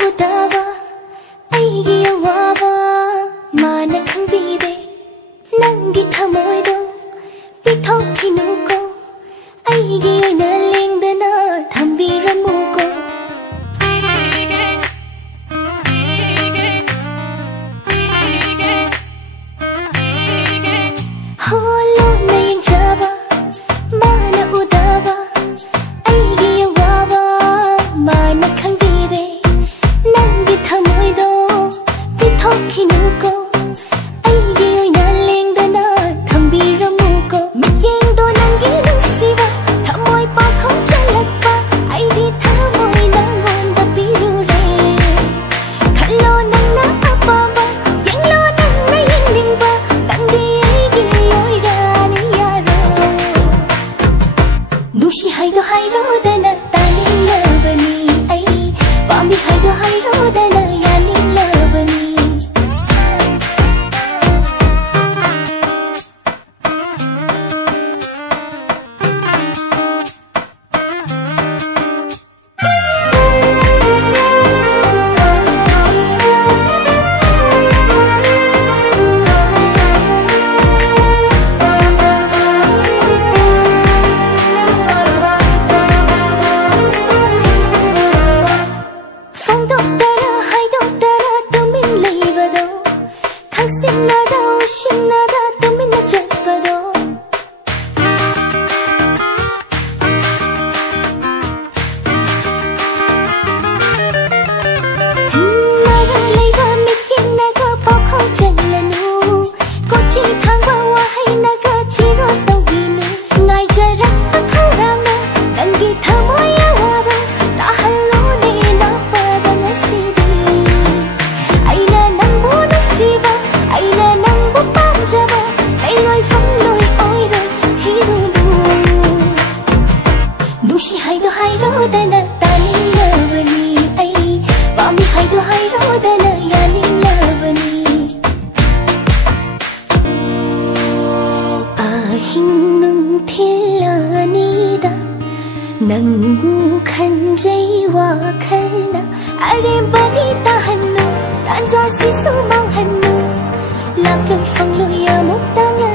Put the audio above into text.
udaba aigi awaba mana khangbide nangi thamoido pithokinuko aigi oina lengdana thambiramuko holo nayin jaba mana udaba aigi awaba mana khangbide nangi thamoido pithokinuko aigi oina lengdana thambiramuko mityengdo nangi nusiba thamoi pakhong chalakpa aidi thamoi nangonda pirure khallo nangna apamba yenglo nangna yenglingba nangdi aigi oirani yaro nushi haido hairo dana taninglabani ai pami haido hairo dana yaninglabani Sinada, sinada, tumina chapado. Nara leiba mikin naga pakhong chalanu, kochi thangwa wahai naga chiro tawinu. Ngai jarak pakhoranga, nangi thamoya wada, tahallo ne na padang sidi. Aina nangbo nusiba. Aina nangbo pamjaba ay loi phong loi oi rồi thiru lu nushi haido hairo dana taning lavani ai pami haido hairo dana yaning lavani ahing nung thilani da nangu khanjai wa khalna are bani tahannu ranja si su mang hannu lạc lối phăng lối mốc tang là